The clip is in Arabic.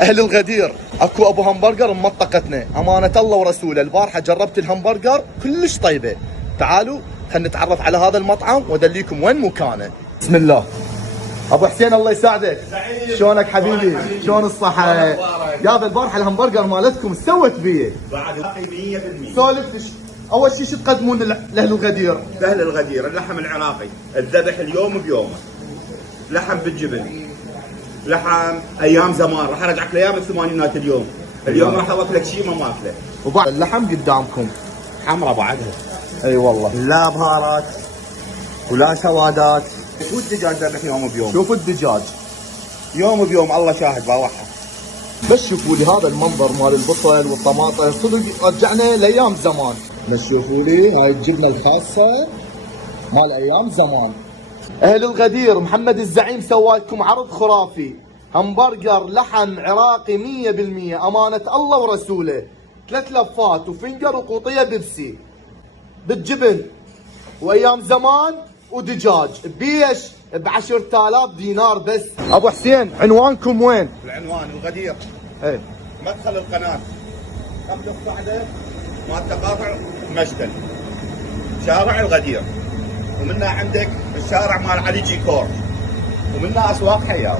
اهل الغدير اكو ابو همبرجر بمنطقتنا، امانه الله ورسوله البارحه جربت الهمبرجر كلش طيبه. تعالوا خلينا نتعرف على هذا المطعم وادليكم وين مكانه. بسم الله. ابو حسين الله يساعدك. شلونك حبيبي؟ شلون الصحه؟ يابا البارحه الهمبرجر مالتكم سوت بيه بعد 100%. سولف. اول شيء شو تقدمون لاهل الغدير؟ اهل الغدير اللحم العراقي الذبح اليوم بيومه، لحم بالجبن، لحم ايام زمان، راح ارجعك لايام الثمانينات. اليوم راح اوكلك شيء ما ماكله. وبعد اللحم قدامكم حمرة بعدها. اي والله، لا بهارات ولا سوادات. والدجاج ذبح يوم بيوم. شوفوا الدجاج يوم بيوم الله شاهد باوحها. بس شوفوا لي هذا المنظر مال البصل والطماطم، صدق رجعنا لايام زمان. بس شوفوا لي هاي الجبنه الخاصه مال ايام زمان. اهل الغدير محمد الزعيم سوى لكم عرض خرافي، همبرجر لحم عراقي 100%، امانه الله ورسوله، 3 لفات وفنجر وقوطيه بيبسي بالجبن وايام زمان ودجاج بيش ب 10,000 دينار بس. ابو حسين عنوانكم وين؟ العنوان الغدير، ايه مدخل القناه، خط قاعده مال تقاطع مشتل، شارع الغدير، ومنها عندك الشارع مال علي جيكور، ومنها اسواق حياه.